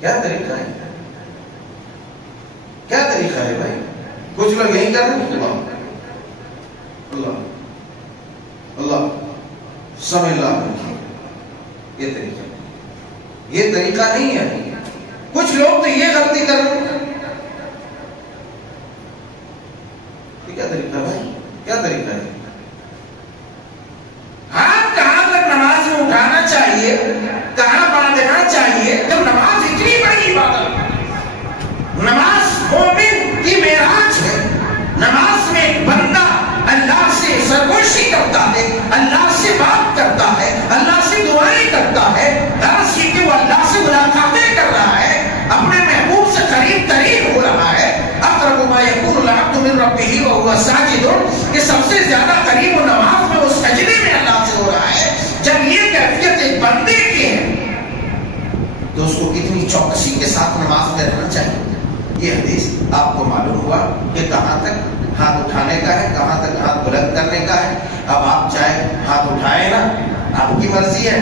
کیا طریقہ ہے؟ کیا طریقہ ہے بھائی؟ کچھ لوگ یہی کر رہے ہیں، اللہ اللہ سمجھ اللہ، یہ طریقہ نہیں، یہ طریقہ نہیں ہے۔ کچھ لوگ تو یہ غلطی کر رہے ہیں، کیا طریقہ ہے بھائی؟ کیا طریقہ ہے؟ ہاتھ کہاں تک نماز میں اٹھانا چاہیے، کہاں باندھنا چاہیے؟ جب نماز اتنی بڑی عبادت ہے، نماز مومن کی معراج ہے، نماز میں ایک بندہ اللہ سے سرگوشی کرتا ہے، اللہ سے بات کرتا ہے، اللہ سے دعائیں کرتا ہے، درس کی کہ وہ اللہ سے ملاقاتیں کر رہا ہے، اپنے محبوب سے قریب ترین ہو رہا ہے۔ اقرب ما یکون العبد من ربہ وہو ساجد، کہ سب سے زیادہ قریب و نماز میں اس سجدے میں اللہ سے ہو رہا ہے۔ جب یہ کیفیت ایک بندے کی ہے تو اس کو کتنی چوکسی کے ساتھ نماز میں رہنا چاہیے۔ یہ حدیث آپ کو معلوم ہوا کہ کہاں تک ہاتھ اٹھانے کا ہے، کہاں تک ہاتھ بلند کرنے کا ہے۔ اب آپ چاہے ہاتھ اٹھائیں نا، آپ کی مرضی ہے،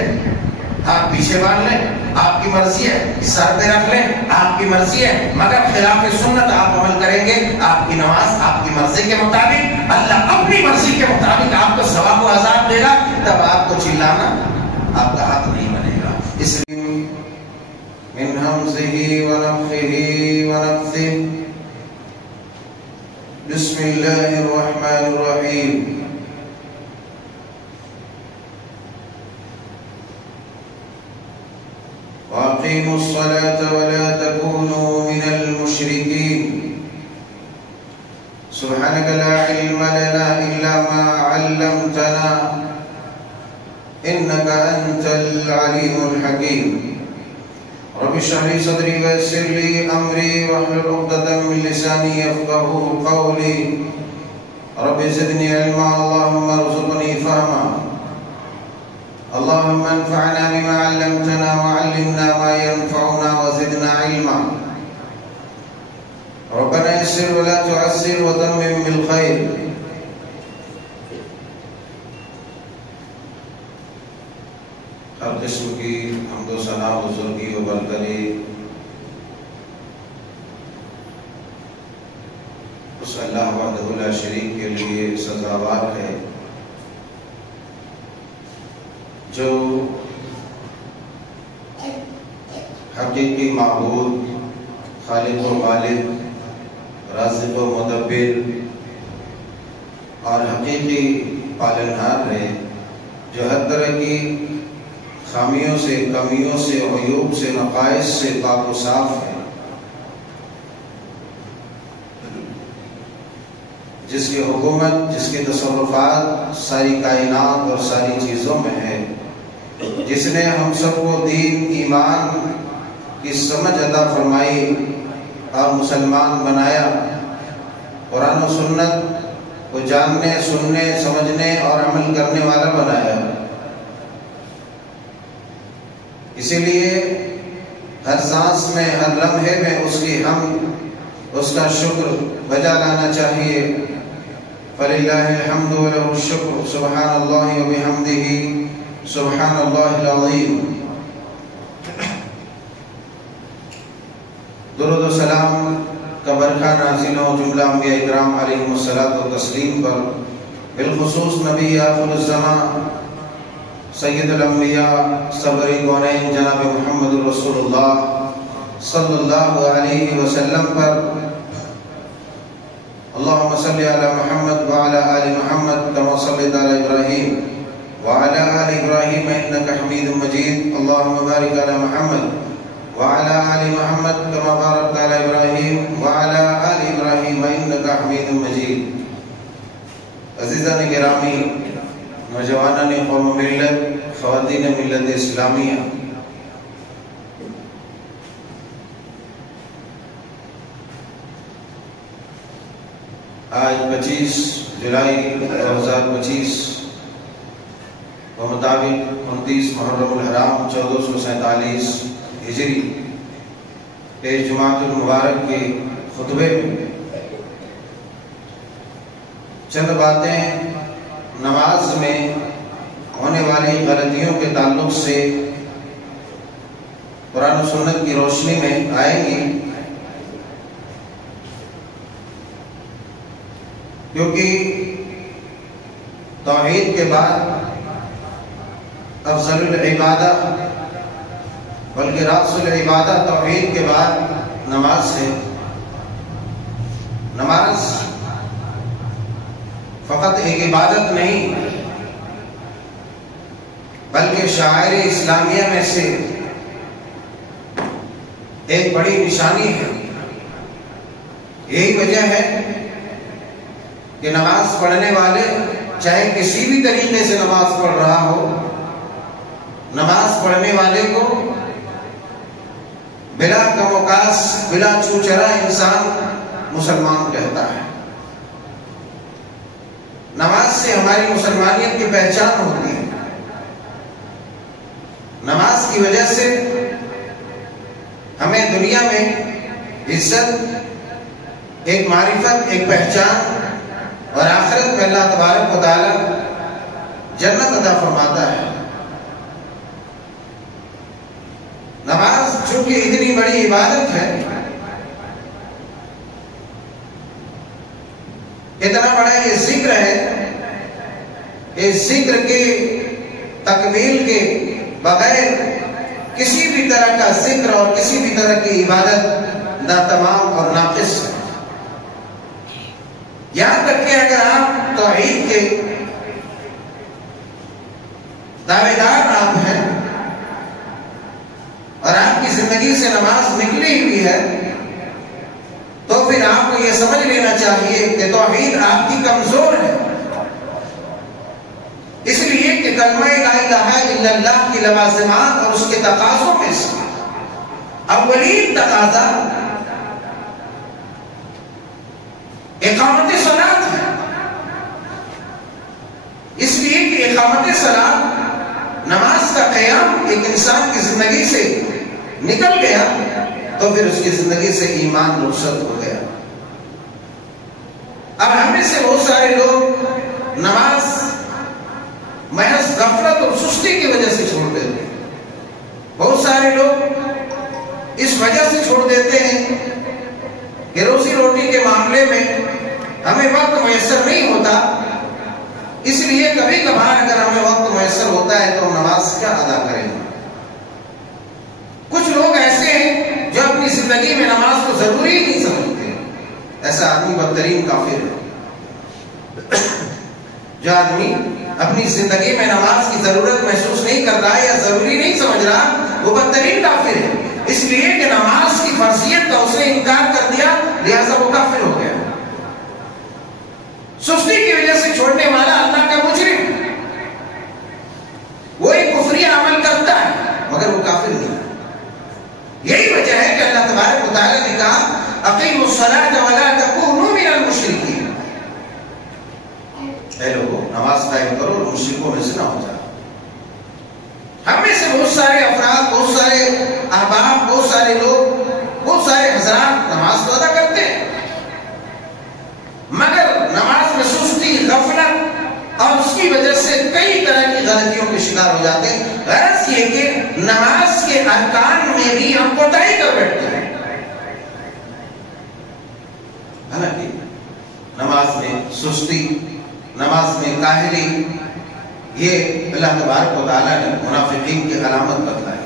ہاتھ پیچھے باندھ لیں، آپ کی مرضی ہے، سر پہ رکھ لیں، آپ کی مرضی ہے، مگر خلاف سنت آپ عمل کریں گے، آپ کی نماز آپ کی مرضی کے مطابق، اللہ اپنی مرضی کے مطابق آپ کو ثواب و عذاب دے گا، تب آپ کو چلانا آپ کا حق نہیں بنے گا۔ اس لیے من ہمزہ ونفخہ ونفثہ، بسم اللہ الرحمن الرحیم۔ وَأَقِيمُوا الصَّلَاةَ وَلَا تَكُونُوا مِنَ الْمُشْرِكِينَ سُبْحَانَكَ لَا عِلْمَ لَنَا إِلَّا مَا عَلَّمْتَنَا إِنَّكَ أَنْتَ الْعَلِيمُ الْحَكِيمُ رَبِّ اشْرَحْ لِي صَدْرِي وَيَسِّرْ لِي أَمْرِي وَاحْلُلْ عُقْدَةً مِّن لِّسَانِي يَفْقَهُوا قَوْلِي رَبِّ زِدْنِي عِلْمًا اللهم ارزقني فهما اللهم انفعنا بما علمتنا وعلمنا ما ينفعنا وزدنا علما ربنا يسر ولا تعسر وتمم بالخير۔ ہر قسم کی حمد و ثنا و بزرگی و برتری اس اللہ وحدہ لا شریک کے لیے سزاوار ہے، جو حقیقی معبود، خالق و مالک، رازق و مدبر اور حقیقی پالنہار ہے، جو ہر طرح کی خامیوں سے، کمیوں سے، عیوب سے، نقائص سے پاک و صاف ہے، جس کی حکومت، جس کے تصرفات ساری کائنات اور ساری چیزوں میں ہے، جس نے ہم سب کو دین ایمان کی سمجھ عطا فرمائی اور مسلمان بنایا، قرآن و سنت کو جاننے، سننے، سمجھنے اور عمل کرنے والا بنایا۔ اسی لیے ہر سانس میں، ہر لمحے میں اس کی حمد، اس کا شکر بجا لانا چاہیے۔ فَلِلَّهِ الْحَمْدُ وَلَهُ الشُّكْرُ سُبْحَانَ اللَّهِ وَبِحَمْدِهِ سُبْحَانَ اللَّهِ الْعَظِيمُ۔ درود و سلام کا برکھا نازل ہو جملہ انبیاء اکرام علیہم الصلاۃ والتسلیم پر، بالخصوص نبی آخر الزمان سید الانبیاء صبر کونین جناب محمد رسول اللہ صلی اللہ علیہ وسلم پر۔ اللهم صل على محمد وعلى آل محمد كما صليت على إبراهيم وعلى آل إبراهيم إنك حميد مجيد اللهم بارك على محمد وعلى آل محمد كما باركت على إبراهيم وعلى آل إبراهيم إنك حميد مجيد۔ عزیزان گرامی، نوجوانان قوم ملت، خواتین ملت اسلامیہ، آج 25 جولائی 2025 و مطابق 29 محرم الحرام 1447 ہجری پیش جماعت المبارک کے خطبے میں چند باتیں نماز میں ہونے والی غلطیوں کے تعلق سے قرآن و سنت کی روشنی میں آئیں گی، کیونکہ توحید کے بعد افضل العبادہ بلکہ راس العبادہ توحید کے بعد نماز ہے۔ نماز فقط ایک عبادت نہیں بلکہ شعائر اسلامیہ میں سے ایک بڑی نشانی ہے۔ یہی وجہ ہے کہ نماز پڑھنے والے چاہے کسی بھی طریقے سے نماز پڑھ رہا ہو، نماز پڑھنے والے کو بلا کم و کاس بلا چوچرا انسان مسلمان کہتا ہے۔ نماز سے ہماری مسلمانیت کی پہچان ہوتی ہے۔ نماز کی وجہ سے ہمیں دنیا میں عزت، ایک معرفت، ایک پہچان، اور آخرت میں اللہ تبارک و تعالی جنت عطا فرماتا ہے۔ نماز چونکہ اتنی بڑی عبادت ہے، اتنا بڑا یہ ذکر ہے، اس ذکر کے تکمیل کے بغیر کسی بھی طرح کا ذکر اور کسی بھی طرح کی عبادت ناتمام اور ناقص ہے۔ یاد رکھیں، اگر آپ توحید کے دعوے دار آپ ہیں اور آپ کی زندگی سے نماز نکلی ہوئی ہے، تو پھر آپ کو یہ سمجھ لینا چاہیے کہ توحید آپ کی کمزور ہے۔ اس لیے کہ کلمہ لا الہ الا اللہ کی لوازمات اور اس کے تقاضوں میں سے اولین تقاضا اقامت صلاۃ ہے۔ اس لیے کہ اقامت صلاۃ، نماز کا قیام ایک انسان کی زندگی سے نکل گیا تو پھر اس کی زندگی سے ایمان رخصت ہو گیا۔ اب ہم میں سے بہت سارے لوگ نماز محض غفلت اور سستی کی وجہ سے چھوڑ دیتے ہیں۔ بہت سارے لوگ اس وجہ سے چھوڑ دیتے ہیں کہ روزی روٹی کے معاملے میں ہمیں وقت میسر نہیں ہوتا، اس لیے کبھی کبھار اگر ہمیں وقت میسر ہوتا ہے تو ہم نماز کیا ادا کریں گے۔ کچھ لوگ ایسے ہیں جو اپنی زندگی میں نماز کو ضروری نہیں سمجھتے۔ ایسا آدمی بدترین کافر ہے۔ جو آدمی اپنی زندگی میں نماز کی ضرورت محسوس نہیں کر رہا ہے یا ضروری نہیں سمجھ رہا، وہ بدترین کافر ہے، اس لیے کہ نماز کی فرضیت کا اس نے انکار کر دیا، لہذا وہ کافر ہو گیا۔ سستی کی وجہ سے چھوڑنے والا اللہ کا مجرم، وہ ایک کفری عمل کرتا ہے مگر وہ کافر نہیں۔ یہی وجہ ہے کہ اللہ تبارک و تعالی نے کہا اقیموا الصلاۃ ولا تکونوا من المشرکین، اے لوگوں نماز قائم کرو اور مشرکوں میں سے نہ ہو جاؤ۔ ہم میں سے بہت سارے افراد، بہت سارے احباب، بہت سارے لوگ، بہت سارے حضرات نماز تو ادا کرتے ہیں مگر نماز میں سستی، غفلت اور اس کی وجہ سے کئی طرح کی غلطیوں کے شکار ہو جاتے ہیں۔ غرض یہ کہ نماز کے ارکان میں بھی ہم کوتاہی کر بیٹھتے ہیں۔ حالانکہ نماز میں سستی، نماز میں کاہلی، یہ اللہ تبارک و تعالیٰ نے منافقین کی علامت بتلائی۔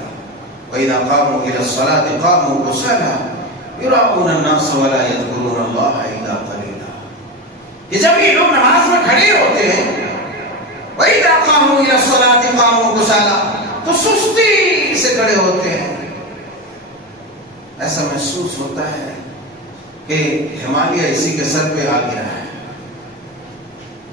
وَإِذَا قَامُوا إِلَى الصَّلَاةِ قَامُوا كُسَالَىٰ يُرَاءُونَ النَّاسَ وَلَا يَذْكُرُونَ اللَّهَ إِلَّا قَلِيلًا۔ کہ جب یہ لوگ نماز میں کھڑے ہوتے ہیں، وَإِذَا قَامُوا إِلَى الصَّلَاةِ قَامُوا كُسَالَىٰ، تو سستی سے کھڑے ہوتے ہیں۔ ایسا محسوس ہوتا ہے کہ ہمالیہ اسی کے سر پہ آ گیا ہے،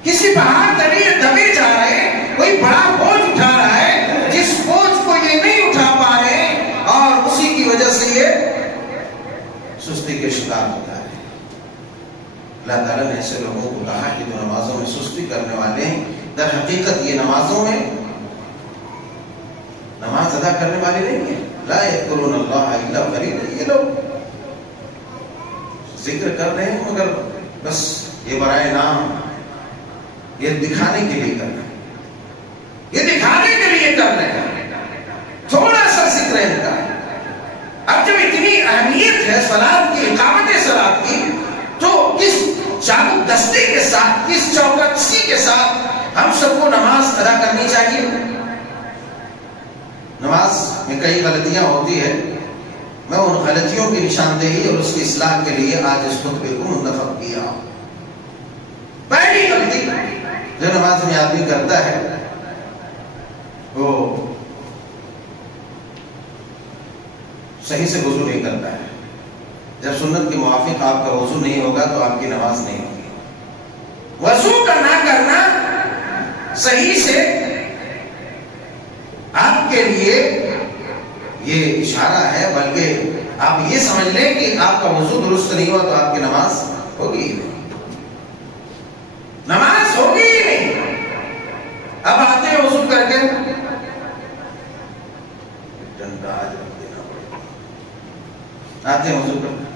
کسی پہاڑ تلے دبے جا رہے ہیں، کوئی بڑا بوجھ اٹھا رہا ہے جس بوجھ کو یہ نہیں اٹھا پا رہے اور اسی کی وجہ سے یہ سستی کے شکار ہوتا ہے۔ اللہ تعالیٰ نے ایسے لوگوں کو کہا کہ جو نمازوں میں سستی کرنے والے ہیں، در حقیقت یہ نمازوں میں نماز ادا کرنے والے نہیں ہیں۔ لا یذکرون اللہ الا قلیلا، یہ لوگ ذکر کر رہے ہیں مگر بس یہ برائے نام، یہ دکھانے کے لیے کر رہے ہیں، یہ دکھانے کے لیے کر رہے ہیں، تھوڑا سا ذکر ہے ان کا، ہے صلاۃ کی، اقامت صلاۃ کی، تو کس چاقو-دستی کے ساتھ، کس چوکسی کے ساتھ ہم سب کو نماز ادا کرنی چاہیے؟ نماز میں کئی غلطیاں ہوتی ہے، میں ان غلطیوں کی نشاندہی اور اس کی اصلاح کے لیے آج اس خطبے کو منتخب کیا۔ پہلی غلطی جو نماز میں آدمی کرتا ہے وہ صحیح سے وضو نہیں کرتا ہے۔ جب سنت کے موافق آپ کا وضو نہیں ہوگا تو آپ کی نماز نہیں ہوگی۔ وضو کا نہ کرنا صحیح سے آپ کے لیے یہ اشارہ ہے، بلکہ آپ یہ سمجھ لیں کہ آپ کا وضو درست نہیں ہوا تو آپ کی نماز ہوگی ہی نہیں، نماز ہوگی ہی نہیں۔ اب آتے ہیں وضو کر کے ڈنڈا آج رکھ دینا پڑے گا، آتے ہیں وضو کر کے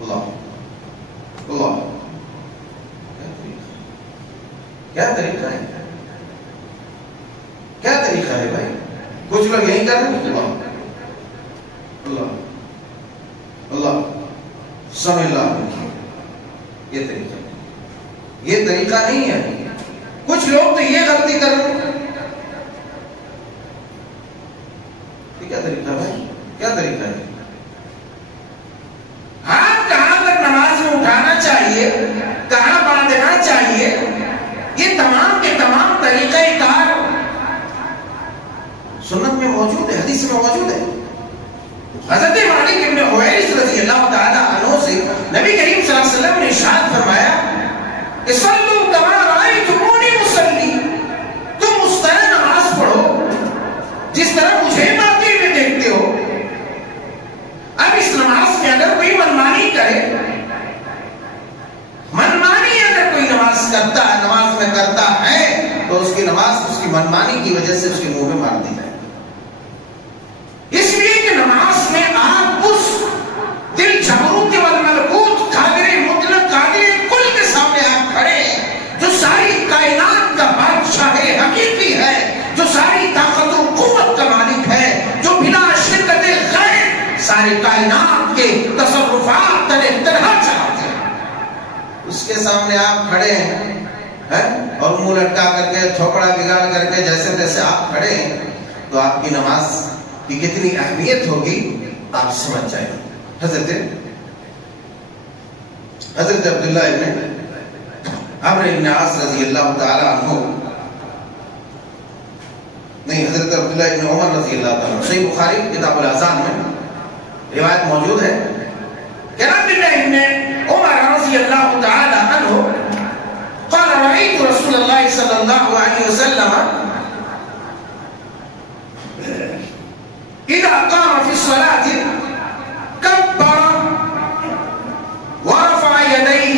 اللہ اللہ، کیا طریقہ ہے؟ کیا طریقہ ہے بھائی؟ کچھ لوگ یہی کر رہے ہیں، اللہ اللہ اللہ سمجھ اللہ، یہ طریقہ نہیں، یہ طریقہ نہیں ہے۔ کچھ لوگ تو یہ غلطی کر رہے ہیں، یہ کیا طریقہ ہے بھائی؟ کیا طریقہ ہے؟ ہاتھ کہاں تک نماز میں اٹھانا چاہیے، کہاں باندھنا چاہیے، یہ تمام کے تمام طریقہ کار سنت میں موجود ہے، حدیث میں موجود ہے۔ حضرت مالک ابن حویرث رضی اللہ تعالی عنہ سے نبی کریم صلی اللہ علیہ وسلم نے ارشاد فرمایا کہ صلوا کما رأیتمونی اصلی، تم اس طرح نماز پڑھو جس طرح مجھے باقی میں دیکھتے ہو۔ اب اس نماز میں اگر کوئی منمانی کرے، منمانی اگر کوئی نماز کرتا ہے، نماز میں کرتا ہے، تو اس کی نماز اس کی منمانی کی وجہ سے اس کے منہ میں مار دی جائے۔ اس لیے کہ نماز میں آپ اس دل جبروت والملکوت قادر مطلق قادر کل کے سامنے آپ کھڑے ہیں، جو ساری کائنات کا بادشاہ حقیقی ہے، جو ساری طاقت و قوت کا مالک ہے، جو بلا شرکت غیر ساری کائنات کے تصرفات طرح چلاتے ہیں، اس کے سامنے آپ کھڑے ہیں اور منہ لٹکا کر کے، تھوپڑا بگاڑ کر کے جیسے تیسے آپ کھڑے ہیں، تو آپ کی نماز کی کتنی اہمیت ہوگی آپ سمجھ جائیں۔ حضرت عبداللہ ابن عمرو ابن عاص رضی اللہ تعالی عنہ، نہیں حضرت عبداللہ ابن عمر رضی اللہ تعالی عنہ، صحیح بخاری کتاب الاذان میں روایت موجود ہے کہ عبداللہ ابن عمر رضی اللہ تعالی عنہ قال رأيت رسول الله صلى الله عليه وسلم إذا قام في الصلاة كبر ورفع يديه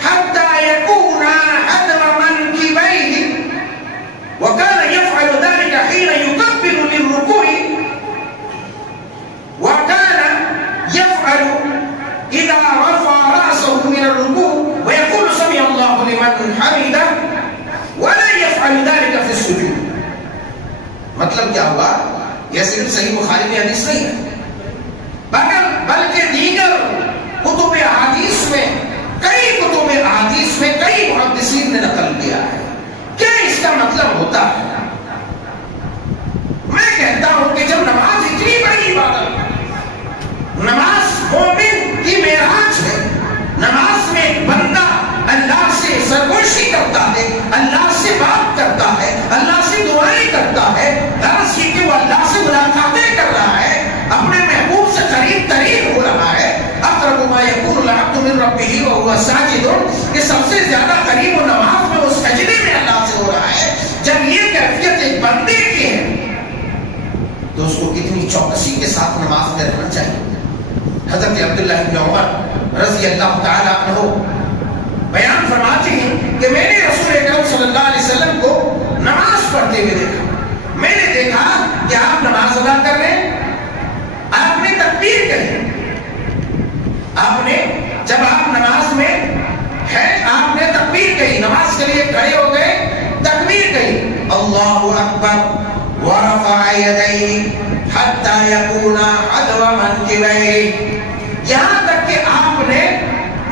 حتى يكون حذر منكبيه، وكان يفعل ذلك حين يكبر للركوع، وكان يفعل إذا رفع رأسه من الركوع ويقول سمع الله لمن حمده، ولا يفعل ذلك في السجود۔ مطلب کیا ہوا؟ یہ صرف صحیح بخاری میں حدیث نہیں ہے، بلکہ دیگر کتب احادیث میں، کئی کتب احادیث میں کئی محدثین نے نقل کیا ہے۔ کیا اس کا مطلب ہوتا ہے؟ میں کہتا ہوں کہ جب نماز اتنی بڑی عبادت ہے، نماز مومن کی معراج ہے، نماز میں ایک بندہ اللہ سے سرگوشی کرتا ہے، اللہ سے بات کرتا ہے، اللہ سے دعائیں کرتا ہے، درس کی کہ وہ اللہ سے ملاقاتیں کر رہا ہے، اپنے محبوب سے قریب ترین ہو رہا ہے۔ اقرب ما یکون العبد من ربہ وہو ساجد، کہ سب سے زیادہ قریب و نماز میں وہ سجدے میں اللہ سے ہو رہا ہے۔ جب یہ کیفیت ایک بندے کی ہے تو اس کو کتنی چوکسی کے ساتھ نماز میں رہنا چاہیے۔ حضرت عبداللہ ابن عمر رضی اللہ تعالی عنہ بیان فرماتے ہیں کہ میں نے رسول اکرم صلی اللہ علیہ وسلم کو نماز پڑھتے ہوئے دیکھا۔ میں نے دیکھا کہ آپ نماز ادا کر رہے ہیں، آپ نے تکبیر کہی، آپ نے جب آپ نماز میں ہیں آپ نے تکبیر کہی، نماز کے لیے کھڑے ہو گئے، تکبیر کہی، اللہ اکبر ورفع رفع يديه حتى يكون عدو منكبيه. یہاں تک کہ آپ نے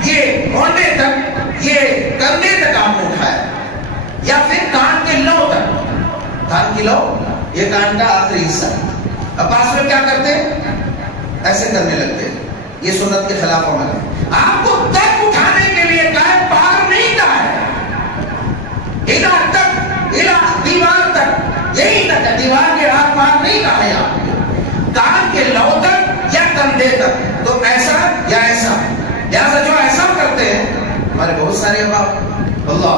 یہ مونڈے تک، یہ کندھے تک آپ نے اٹھایا، یا پھر کان کے لو تک. کان کی لو یہ کان کا آخری حصہ. اب پاس میں کیا کرتے؟ ایسے کرنے لگتے. یہ سنت کے خلاف عمل ہے. آپ کو تک اٹھانے کے لیے کہا ہے، پار نہیں کہا ہے. الہ تک، الہ دیوار تک، یہی تک ہے. دیوار کے آر پار نہیں کہا ہے آپ کو. کان کے لو تک یا کندھے تک. تو ایسا یا ایسا. لہٰذا جو ایسا کرتے ہیں ہمارے بہت سارے احباب، اللہ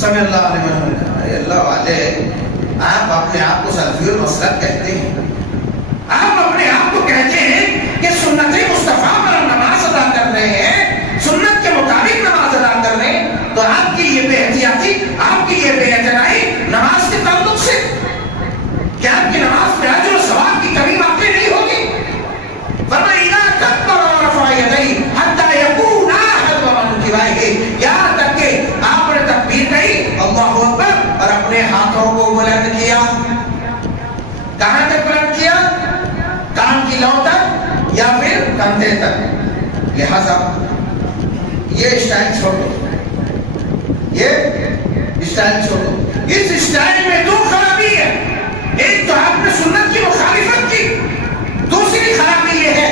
سمع اللہ علیہ اللہ والے، آپ اپنے آپ کو سلفی المسلک کہتے ہیں. آپ اپنے آپ کو کہتے ہیں کہ سنت مصطفیٰ پر نماز ادا کر رہے ہیں، سنت کے مطابق نماز ادا کر رہے ہیں. تو آپ کی یہ بے احتیاطی، آپ کی یہ بے اعتنائی نماز کے تعلق سے، کیا آپ کی نماز میں اجر و ثواب کی کمی واقع نہیں ہوگی؟ فرمایا کبر ورفع یدیہ حتی یکون احد منکبیہ. یہاں تک کہ آپ نے تکبیر کہی اللہ اکبر اور اپنے ہاتھوں کو بلند کیا. کہاں تک بلند کیا؟ کان کی لو تک یا پھر کندھے تک. لہذا یہ اسٹائل چھوڑو، یہ اسٹائل چھوڑو. اس اسٹائل میں دو خرابی ہے. ایک تو آپ نے سنت کی مخالفت کی، دوسری خرابی یہ ہے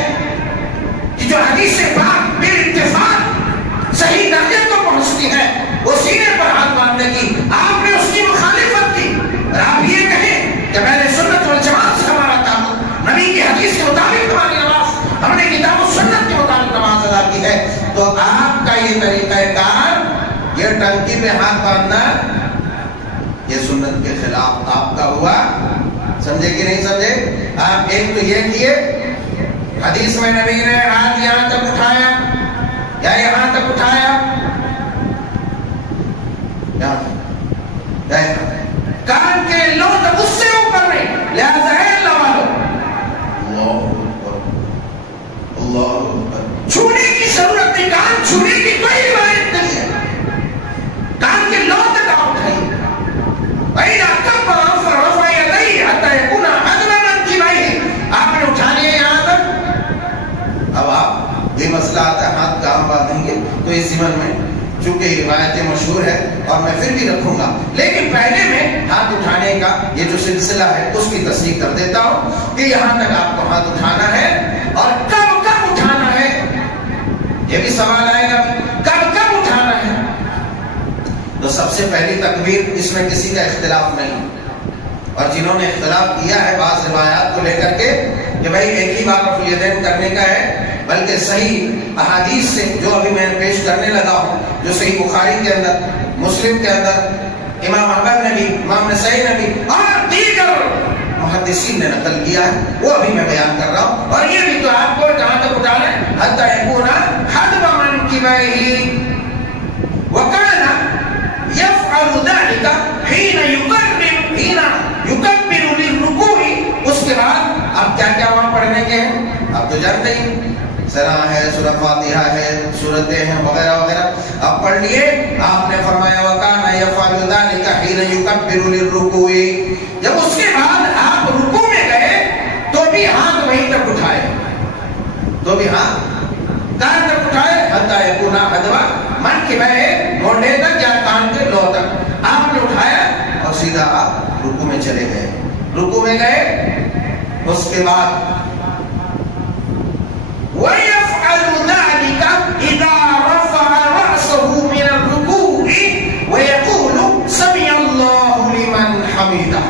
کہ جو حدیث پاک بالاتفاق صحیح درجے کو پہنچتی ہے وہ سینے پر ہاتھ باندھنے کی، آپ نے اس کی مخالفت کی. اور آپ یہ کہیں کہ میں نے سنت والجماعت سے ہمارا تعلق، نبی کی حدیث کے مطابق ہماری نماز، ہم نے کتاب و سنت کے مطابق نماز ادا کی ہے. تو آپ کا یہ طریقہ کار، یہ ٹنکی پہ ہاتھ باندھنا، یہ سنت کے خلاف آپ کا ہوا. سمجھے کہ نہیں سمجھے؟ آپ ایک تو یہ کیے، حدیث میں نبی نے ہاتھ یہاں تک اٹھایا یا یہاں تک اٹھایا، کان کے لو تک اس سے اوپر نہیں. لہذا ہے اللہ والو، اللہ اکبر، چھونے کی ضرورت نہیں. کان چھونے کی کوئی روایت نہیں ہے. کان کے لو تک آپ اٹھائیے. آپ نے اٹھا لیا یہاں تک. اب آپ یہ مسئلہ آتا ہے ہاتھ کہاں باندھیں گے، تو اس ضمن میں چونکہ یہ روایتیں مشہور ہے اور میں پھر بھی رکھوں گا، لیکن پہلے میں ہاتھ اٹھانے کا یہ جو سلسلہ ہے اس کی تصریح کر دیتا ہوں کہ یہاں تک آپ کو ہاتھ اٹھانا ہے. اور کب کب اٹھانا ہے یہ بھی سوال آئے گا، کب کب اٹھانا ہے. تو سب سے پہلی تکبیر، اس میں کسی کا اختلاف نہیں. اور جنہوں نے اختلاف کیا ہے بعض روایات کو لے کر کے کہ بھائی ایک ہی بار رفع الیدین کرنے کا ہے، بلکہ صحیح احادیث سے جو ابھی میں پیش کرنے لگا ہوں، جو صحیح بخاری کے اندر، مسلم کے اندر، امام احمد نے بھی، امام نسائی نے بھی اور دیگر محدثین نے نقل کیا ہے، وہ ابھی میں بیان کر رہا ہوں. اور یہ بھی تو آپ کو جہاں تک اٹھانا ہے حتی یکون حدب منکبیہ. وکان یفعل ذلک حین یکبر للرکوع. اس کے بعد اب کیا کیا وہاں پڑھنے کے ہیں آپ تو جانتے ہی، سرا ہے، سورہ فاتحہ ہے، سورتیں ہیں وغیرہ وغیرہ. اب پڑھ لیے. آپ نے فرمایا وکان یفعل ذلک حین یکبر للرکوع. جب اس کے بعد آپ رکوع میں گئے تو بھی ہاتھ وہیں تک اٹھائے، تو بھی ہاتھ کہاں تک اٹھائے؟ حتی یکون حدوا منکبیہ، مونڈے تک یا کان کے لو تک آپ نے اٹھایا اور سیدھا آپ رکوع میں چلے گئے. رکوع میں گئے، اس کے بعد وَيَفْعَلُ ذَلِكَ إِذَا رَفَعَ رَأْسَهُ مِنَ الرُّكُوعِ وَيَقُولُ سَمِعَ اللَّهُ لِمَنْ حَمِدَهُ.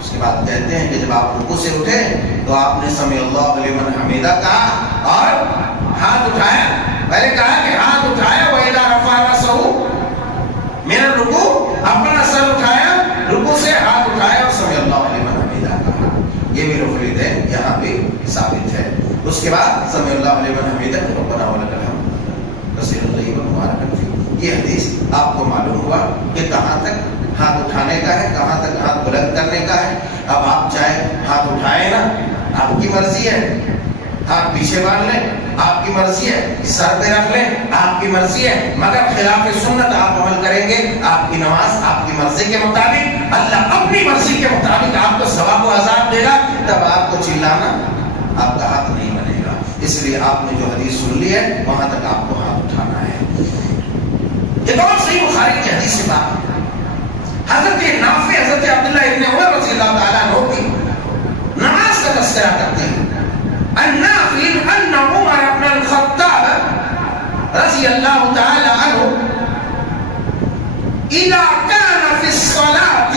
اس کے بعد کہتے ہیں کہ جب آپ رکوع سے اٹھے تو آپ نے سَمِعَ اللَّهُ لِمَنْ حَمِدَهُ کہا اور ہاتھ اٹھایا. پہلے کہا کہ ہاتھ اٹھایا وَإِذَا رَفَعَ رَأْسَهُ مِنَ الرُّكُوعِ، اپنا سر اٹھایا، رکوع سے ہاتھ اٹھایا اور سَمِعَ اللَّهُ لِمَنْ حَمِدَهُ کہا. یہ بھی رفع الیدین یہاں بھی ثابت ہے. اس کے بعد سمع اللہ لمن حمیدہ ربنا ولک الحمد کثیرا طیبا مبارکا فیہ. یہ حدیث آپ کو معلوم ہوا کہ کہاں تک ہاتھ اٹھانے کا ہے، کہاں تک ہاتھ بلند کرنے کا ہے. اب آپ چاہے ہاتھ اٹھائے نا، آپ کی مرضی ہے. آپ پیچھے باندھ لیں آپ کی مرضی ہے، سر پہ رکھ لیں آپ کی مرضی ہے، مگر خلاف سنت آپ عمل کریں گے آپ کی نماز آپ کی مرضی کے مطابق، اللہ اپنی مرضی کے مطابق آپ کو ثواب و عذاب دے گا، تب آپ کو چلانا آپ کا حق نہیں بنے گا۔ اس لیے آپ نے جو حدیث سن لی ہے وہاں تک آپ کو ہاتھ اٹھانا ہے۔ ایک اور صحیح بخاری کی حدیث سے بات، حضرت نافع حضرت عبداللہ ابن عمر رضی اللہ تعالیٰ عنہ کی نماز کا تذکرہ کرتے ہیں۔ النافع ان عمر بن الخطاب رضی اللہ تعالی عنہ اذا كان في الصلاة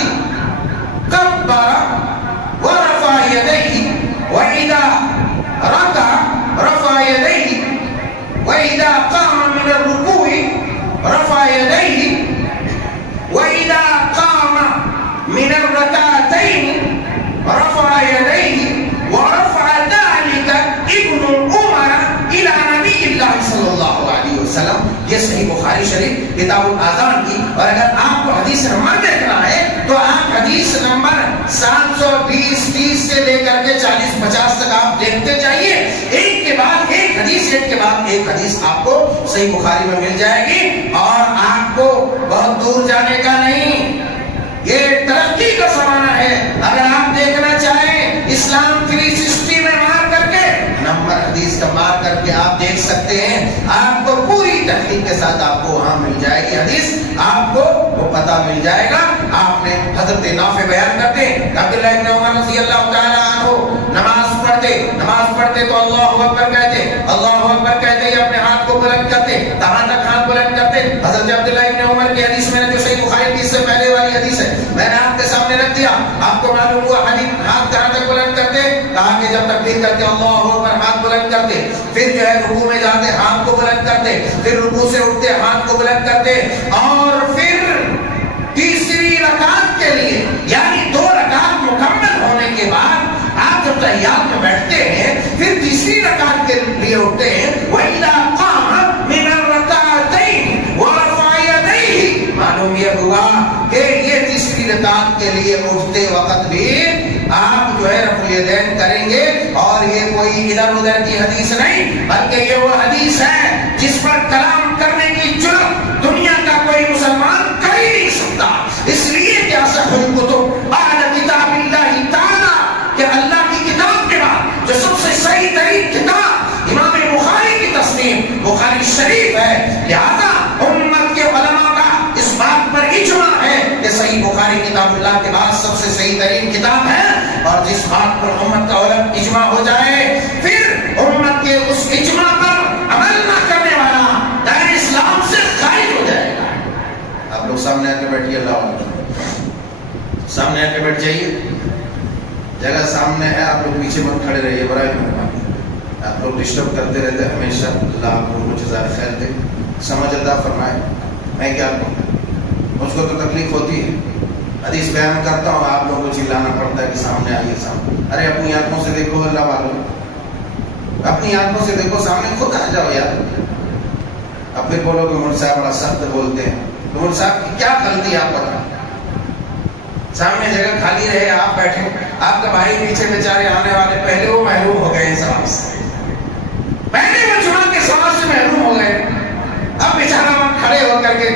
كبر ورفع يديه واذا ركع رفع يديه واذا قام من الركوع رفع يديه واذا قام من الركعتين رفع يديه ورفع ذلك ابن عمر الى نبی اللہ صلی اللہ علیہ وسلم۔ یہ صحیح بخاری شریف کتاب الاذان کی، اور اگر آپ کو حدیث نمبر دیکھنا ہے تو آپ حدیث نمبر 720 30 سے لے کر کے 40 50 تک آپ دیکھتے جائیے، ایک کے بعد ایک حدیث ایک کے بعد ایک حدیث آپ کو صحیح بخاری میں مل جائے گی، اور آپ کو بہت دور جانے کا نہیں، یہ ترقی کا زمانہ ہے۔ اگر آپ دیکھنا چاہیں اسلام 360 میں مار کر کے نمبر حدیث کا مار کر کے آپ دیکھ سکتے ہیں، آپ کو پوری تحقیق کے ساتھ آپ کو وہاں مل جائے گی حدیث، آپ کو وہ پتہ مل جائے گا۔ آپ نے حضرت نافع بیان کرتے عبداللہ ابن عمر رضی اللہ تعالی عنہ نماز پڑھتے تو اللہ اکبر کہتے، اللہ اکبر کہتے ہی اپنے ہاتھ کو بلند کرتے، کہاں تک ہاتھ بلند کرتے؟ حضرت عبداللہ ابن عمر کی حدیث میں نے جو صحیح بخاری حدیث سے پہلے والی حدیث ہے میں نے آپ کے سامنے رکھ دیا، آپ کو معلوم ہوا حدیث ہاتھ کہاں تک بلند کرتے؟ کہا کہ جب تکبیر کرتے اللہ اکبر ہاتھ بلند کرتے، پھر جو ہے رکوع میں جاتے ہاتھ کو بلند کرتے، پھر رکوع سے اٹھتے ہاتھ کو بلند کرتے، اور پھر تیسری رکعت کے لیے یعنی 2 رکعت مکمل ہونے کے بعد آپ جب تحیات میں بیٹھتے ہیں پھر تیسری رکعت کے لیے اٹھتے ہیں، وَإِذَا قَامَ مِنَ الرَّكَعَتَيْنِ وَرَفَعَ يَدَيْهِ، معلوم یہ ہوا کہ یہ تیسری رکعت کے لیے اٹھتے وقت بھی آپ جو ہے رفع الیدین کریں گے، اور یہ کوئی ادھر ادھر کی حدیث نہیں بلکہ یہ وہ حدیث ہے جس پر کلام کرنے کی جرأت دنیا کا کوئی مسلمان کر ہی نہیں سکتا، اس لیے کہ اصح الکتب بعد کتاب اللہ تعالی، کہ اللہ کی کتاب کے بعد جو سب سے صحیح ترین کتاب امام بخاری کی تصنیف بخاری شریف ہے، لہذا امت کے علماء کا اس بات پر اجماع ہے کہ صحیح بخاری کتاب اللہ کے بعد سب سے صحیح ترین کتاب ہے، اور جس بات پر امت کا اجماع ہو جائے پھر امت کے اس اجماع پر عمل نہ کرنے والا دائرہ اسلام سے خارج ہو جائے گا۔ آپ لوگ سامنے آ کے بیٹھیے، اللہ سامنے آ کے بیٹھ جائیے، جگہ سامنے ہے، آپ لوگ پیچھے مت کھڑے رہیے، برائے مہربانی، آپ لوگ ڈسٹرب کرتے رہتے ہمیشہ، اللہ آپ لوگوں کو جزائے خیر دے، سمجھ عطا فرمائے۔ میں کیا کہوں، مجھ کو تو تکلیف ہوتی ہے، حدیث بیان کرتا ہوں آپ لوگوں کو چلانا پڑتا ہے کہ سامنے آئیے سامنے، ارے اپنی آنکھوں سے دیکھو اللہ والوں، اپنی آنکھوں سے دیکھو، سامنے خود آ جاؤ یار۔ اب پھر بولو کہ مول صاحب بڑا سخت بولتے ہیں، تو مول صاحب کی کیا غلطی آپ بتائیں؟ سامنے جگہ خالی رہے آپ بیٹھے، آپ کا بھائی پیچھے بیچارے آنے والے پہلے وہ محروم ہو گئے سوال سے، پہلے وہ جمعہ کے سوال سے محروم ہو گئے، اب بیچارہ وہاں کھڑے ہو کر کے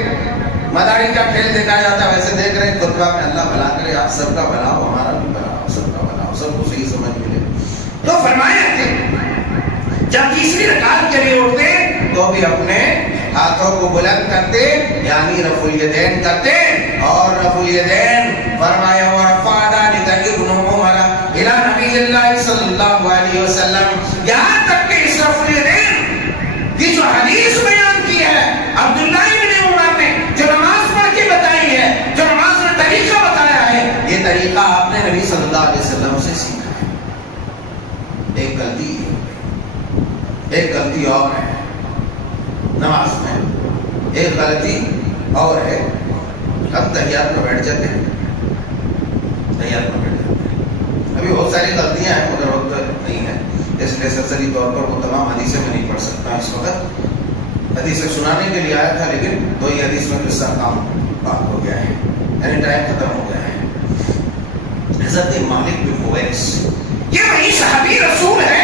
مداری کا کھیل دیکھا جاتا ہے، ویسے دیکھ رہے ہیں خطبہ میں اللہ بھلا کرے، آپ سب کا بھلا ہو، ہمارا بھی بھلا ہو، سب کا بھلا ہو، سب کو صحیح سمجھ ملے۔ تو فرمایا کہ جب تیسری رکعت کے لیے اٹھتے تو بھی اپنے ہاتھوں کو بلند کرتے یعنی رفع الیدین کرتے، اور رفع الیدین فرمایا ورفع ذلک ابن عمر الی نبی اللہ صلی اللہ علیہ وسلم، یہاں تک کہ اس رفع الیدین کی جو حدیث بیان کی ہے عبداللہ ابن عمر نے، جو نماز پڑھ کے بتائی ہے، جو نماز میں طریقہ بتایا ہے، یہ طریقہ آپ نے نبی صلی اللہ علیہ وسلم سے سیکھا ہے۔ ایک غلطی اور ہے نماز میں، ایک غلطی اور ہے، ہم تحیات میں بیٹھ جاتے ہیں، ابھی بہت ساری غلطیاں ہیں مگر وقت نہیں ہے، اس لیے سرسری طور پر وہ تمام حدیثیں میں نہیں پڑھ سکتا اس وقت، حدیثیں سنانے کے لیے آیا تھا لیکن دو ہی حدیث میں قصہ کام بات ہو گیا ہے، یعنی ٹائم ختم ہو گیا ہے۔ حضرت مالک بن حویرث یہ وہی صحابی رسول ہے